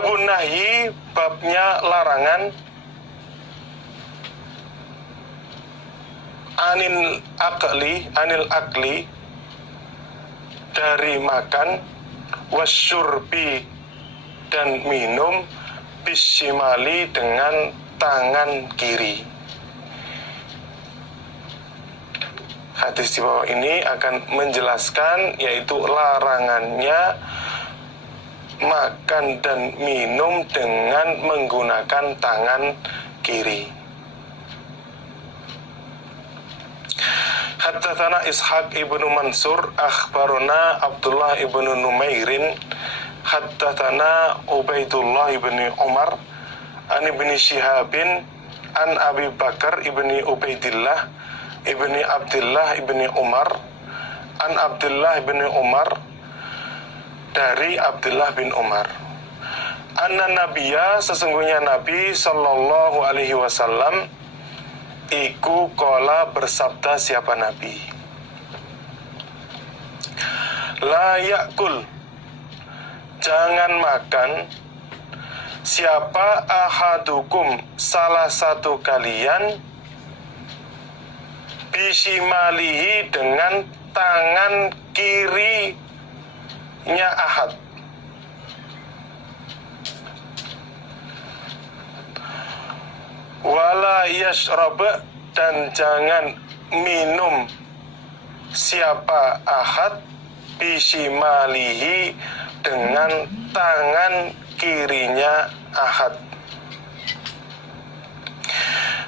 Babun nahyi, babnya larangan, anil akli, dari makan, wasyurbi, dan minum, bisimali, dengan tangan kiri. Hadis di bawah ini akan menjelaskan, yaitu larangannya makan dan minum dengan menggunakan tangan kiri. Haddatsana Ishaq ibnu Mansur akhbarana Abdullah ibnu Numairin haddatsana Ubaidullah ibnu Umar an ibni Syihabin an Abi Bakar ibni Ubaidillah ibni Abdullah ibni Umar an Abdullah ibni Umar, dari Abdullah bin Umar, anna nabiyya, sesungguhnya Nabi sallallahu alaihi wasallam, iku kola, bersabda, siapa Nabi, la yakul, jangan makan, siapa ahadukum, salah satu kalian, bisimalihi, dengan tangan kirinya ahad, wala yashrab, dan jangan minum siapa ahad, bisimalihi, dengan tangan kirinya ahad.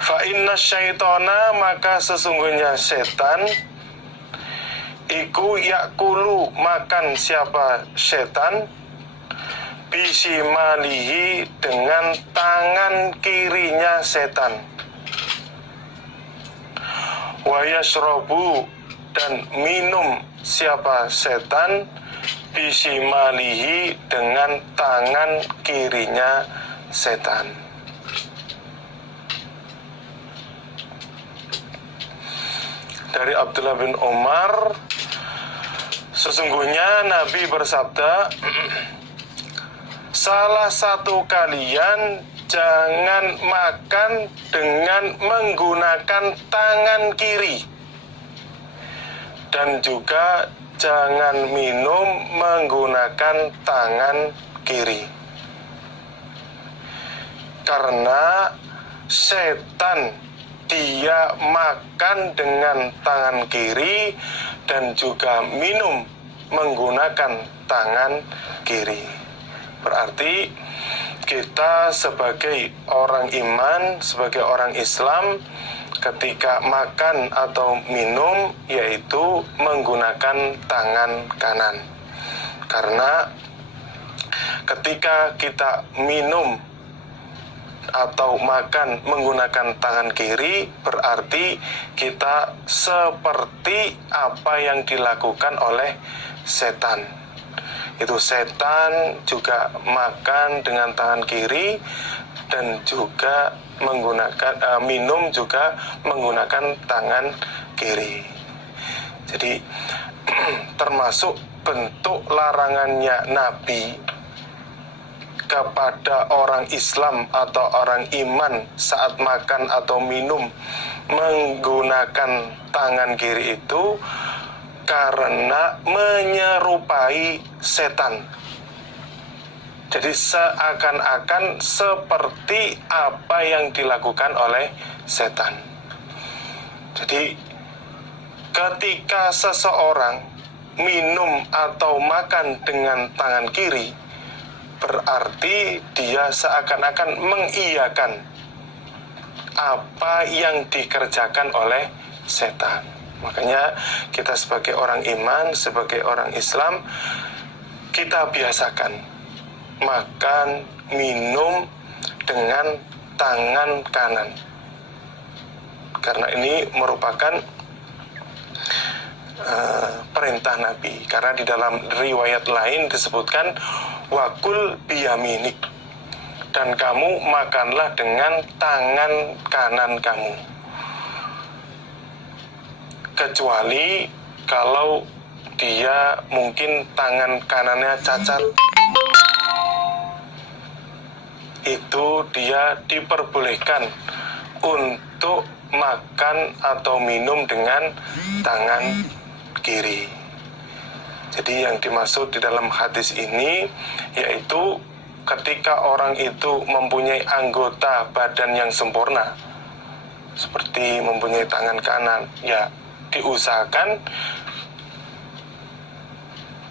Fa inna syaitana, maka sesungguhnya setan, iku yakulu, makan siapa setan, bisimalihi, dengan tangan kirinya setan, wa yashrabu, dan minum siapa setan, bisimalihi, dengan tangan kirinya setan. Dari Abdullah bin Umar, sesungguhnya Nabi bersabda, salah satu kalian jangan makan dengan menggunakan tangan kiri, dan juga jangan minum menggunakan tangan kiri, karena setan dia makan dengan tangan kiri dan juga minum menggunakan tangan kiri. Berarti kita sebagai orang iman, sebagai orang Islam, ketika makan atau minum, yaitu menggunakan tangan kanan. Karena ketika kita minum atau makan menggunakan tangan kiri, berarti kita seperti apa yang dilakukan oleh setan. Itu setan juga makan dengan tangan kiri dan juga menggunakan minum juga menggunakan tangan kiri. Jadi termasuk bentuk larangannya Nabi kepada orang Islam atau orang iman saat makan atau minum menggunakan tangan kiri itu karena menyerupai setan. Jadi seakan-akan seperti apa yang dilakukan oleh setan. Jadi ketika seseorang minum atau makan dengan tangan kiri, berarti dia seakan-akan mengiyakan apa yang dikerjakan oleh setan. Makanya kita sebagai orang iman, sebagai orang Islam, kita biasakan makan, minum dengan tangan kanan. Karena ini merupakan perintah Nabi. Karena di dalam riwayat lain disebutkan wakul biyaminik, dan kamu makanlah dengan tangan kanan kamu, kecuali kalau dia mungkin tangan kanannya cacat, itu dia diperbolehkan untuk makan atau minum dengan tangan kiri. Jadi yang dimaksud di dalam hadis ini yaitu ketika orang itu mempunyai anggota badan yang sempurna, seperti mempunyai tangan kanan, ya diusahakan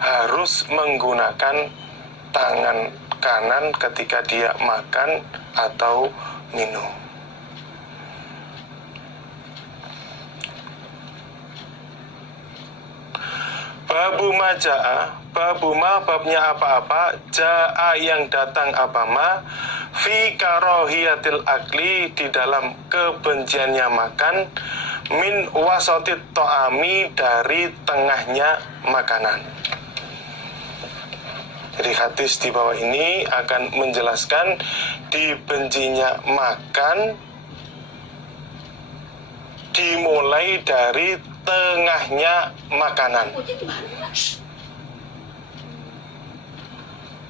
harus menggunakan tangan kanan ketika dia makan atau minum. Babu maja'a, babu ma babnya apa-apa, ja'a yang datang apa ma, fi karohiyatil akli di dalam kebenciannya makan, min wasotit to'ami dari tengahnya makanan. Jadi hadis di bawah ini akan menjelaskan dibencinya makan dimulai dari tengahnya makanan.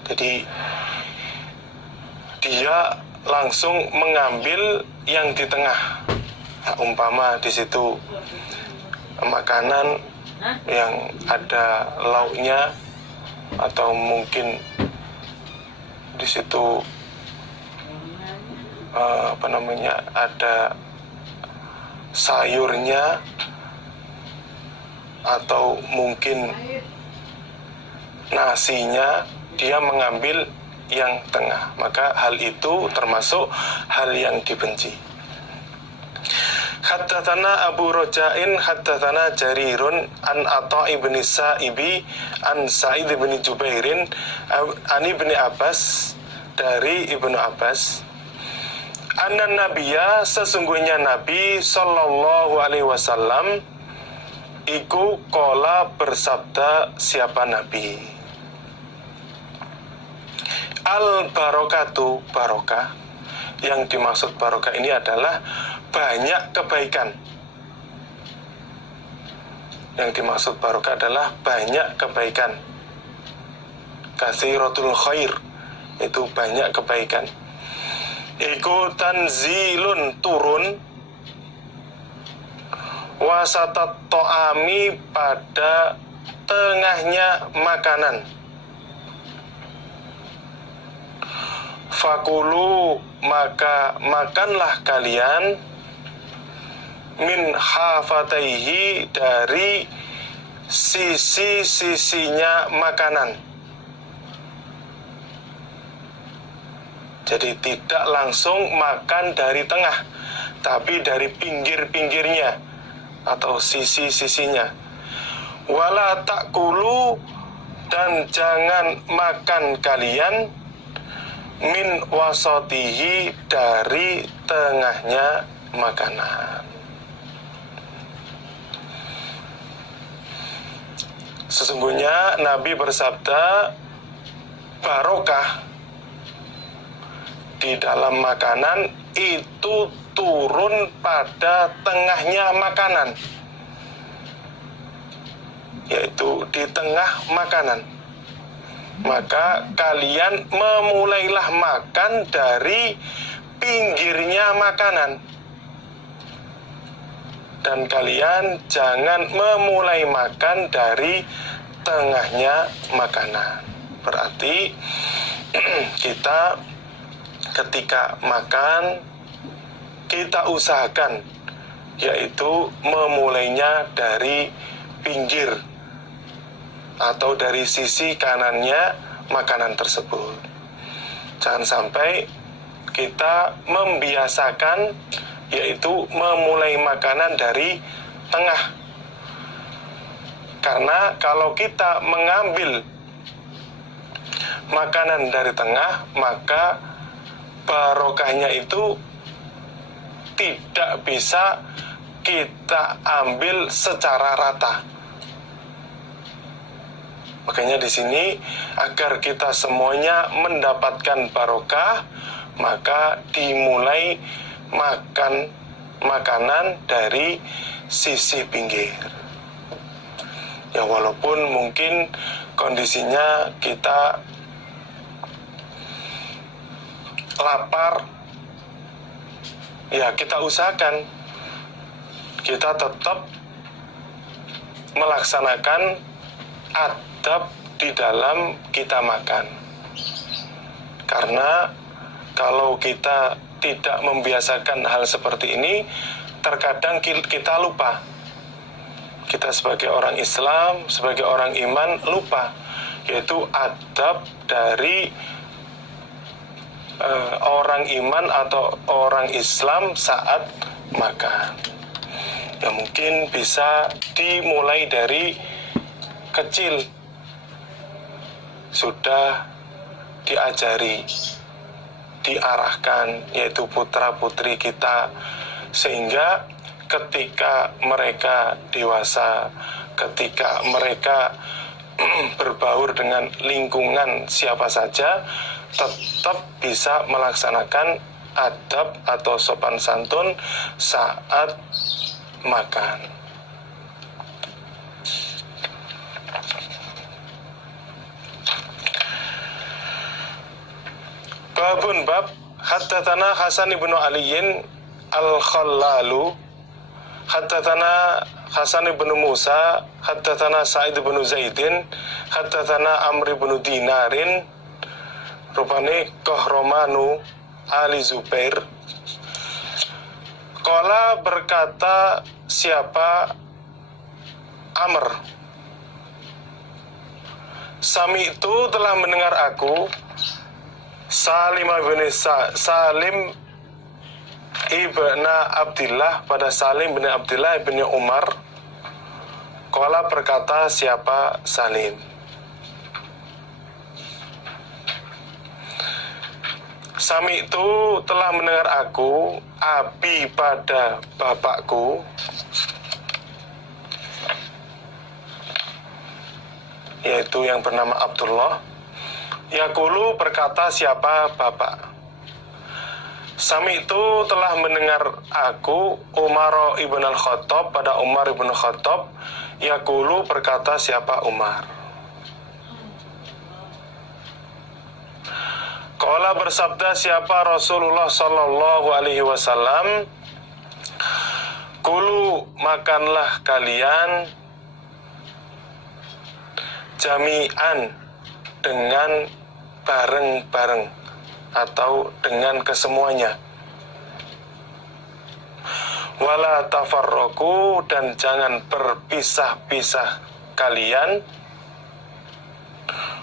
Jadi dia langsung mengambil yang di tengah. Nah, umpama di situ makanan yang ada lauknya, atau mungkin di situ ada sayurnya, atau mungkin nasinya, dia mengambil yang tengah, maka hal itu termasuk hal yang dibenci. Haddatsana Abu Raja'in haddatsana Jarirun an Atha ibni Sa'ibi an Sa'id ibni Jubairin an ibni Abbas, dari Ibnu Abbas, anna nabiyya, sesungguhnya Nabi sallallahu alaihi wasallam iku qala bersabda, siapa Nabi, al barokatu, barokah. Yang dimaksud barokah ini adalah banyak kebaikan. Yang dimaksud barokah adalah banyak kebaikan. Katsiratul khair, itu banyak kebaikan. Iku tanzilun, turun, wasatat to'ami, pada tengahnya makanan. Fakulu, maka makanlah kalian, min hafataihi, dari sisi-sisinya makanan. Jadi tidak langsung makan dari tengah, tapi dari pinggir-pinggirnya atau sisi-sisinya. Wala ta'kulu, dan jangan makan kalian, min wasotihi, dari tengahnya makanan. Sesungguhnya Nabi bersabda, barokah di dalam makanan itu turun pada tengahnya makanan, yaitu di tengah makanan. Maka kalian memulailah makan dari pinggirnya makanan, dan kalian jangan memulai makan dari tengahnya makanan. Berarti kita ketika makan, kita usahakan yaitu memulainya dari pinggir atau dari sisi kanannya makanan tersebut. Jangan sampai kita membiasakan yaitu memulai makanan dari tengah. Karena kalau kita mengambil makanan dari tengah, maka barokahnya itu tidak bisa kita ambil secara rata. Makanya di sini agar kita semuanya mendapatkan barokah, maka dimulai makan makanan dari sisi pinggir. Ya walaupun mungkin kondisinya kita lapar, ya kita usahakan kita tetap melaksanakan adab di dalam kita makan. Karena kalau kita tidak membiasakan hal seperti ini, terkadang kita lupa. Kita sebagai orang Islam, sebagai orang iman, lupa, yaitu adab dari orang iman atau orang Islam saat makan. Ya mungkin bisa dimulai dari kecil, sudah diajari, diarahkan, yaitu putra-putri kita, sehingga ketika mereka dewasa, ketika mereka berbaur dengan lingkungan siapa saja, tetap bisa melaksanakan adab atau sopan santun saat makan. Babun bab haddatsana Hasan ibnu Aliyin al-Khallalu haddatsana Hasan ibnu Musa haddatsana Sa'id ibnu Zaidin haddatsana Amr ibnu Dinarin rupane Qahromanu Ali Zubair. Qala berkata siapa Amr, Sami itu telah mendengar aku Salim ibn Abdillah pada Salim bin Abdillah bin Umar. Qala berkata siapa Salim, Sami itu telah mendengar aku abi pada bapakku, yaitu yang bernama Abdullah. Yaqulu berkata siapa bapak, Sami itu telah mendengar aku Umar ibn al-Khattab pada Umar ibn Khattab. Yaqulu berkata siapa Umar. Qala bersabda siapa Rasulullah sallallahu alaihi wasallam, kulu makanlah kalian jami'an dengan bareng-bareng atau dengan kesemuanya. Wala tafarraqu dan jangan berpisah-pisah kalian.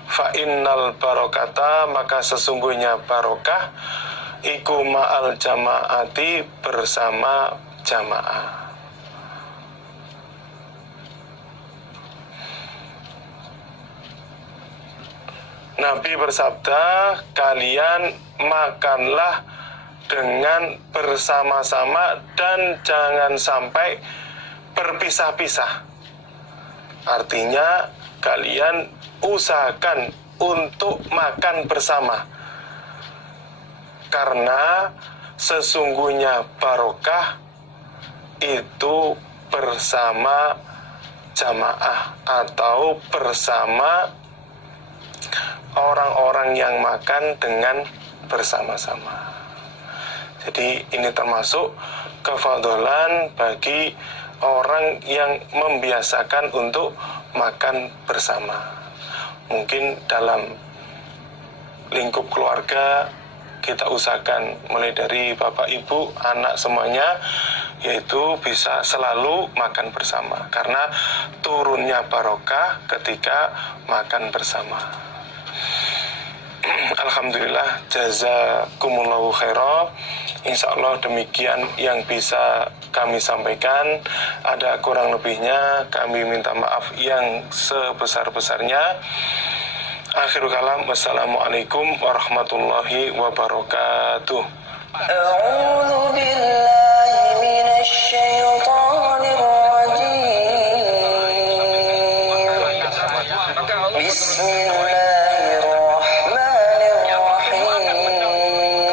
Fa innal barokata maka sesungguhnya barokah iku ma'al jamaati bersama jamaah. Nabi bersabda, kalian makanlah dengan bersama-sama dan jangan sampai berpisah-pisah. Artinya kalian usahakan untuk makan bersama, karena sesungguhnya barokah itu bersama jamaah atau bersama orang-orang yang makan dengan bersama-sama. Jadi ini termasuk kefadolan bagi orang yang membiasakan untuk makan bersama. Mungkin dalam lingkup keluarga kita usahakan mulai dari bapak, ibu, anak semuanya, yaitu bisa selalu makan bersama, karena turunnya barokah ketika makan bersama. Alhamdulillah, jazakumullahu khairah. Insyaallah demikian yang bisa kami sampaikan. Ada kurang lebihnya kami minta maaf yang sebesar-besarnya. Akhirul kalam, wassalamualaikum warahmatullahi wabarakatuh.